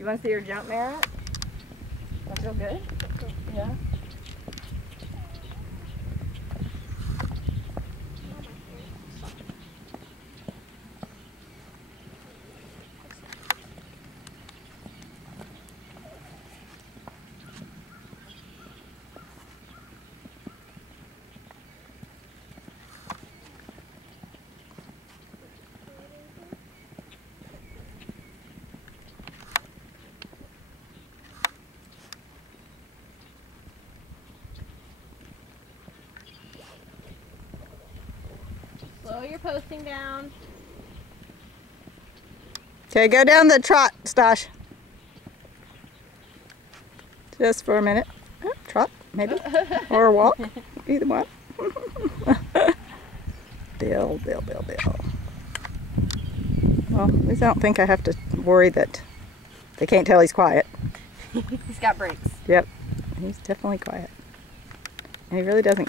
You want to see her jump, Merritt? That feel good? Yeah. Slow your posting down. Okay, go down the trot, Stash. Just for a minute. Trot, maybe. Or a walk. Either one. Bill. Well, at least I don't think I have to worry that they can't tell he's quiet. He's got brakes. Yep. He's definitely quiet. And he really doesn't get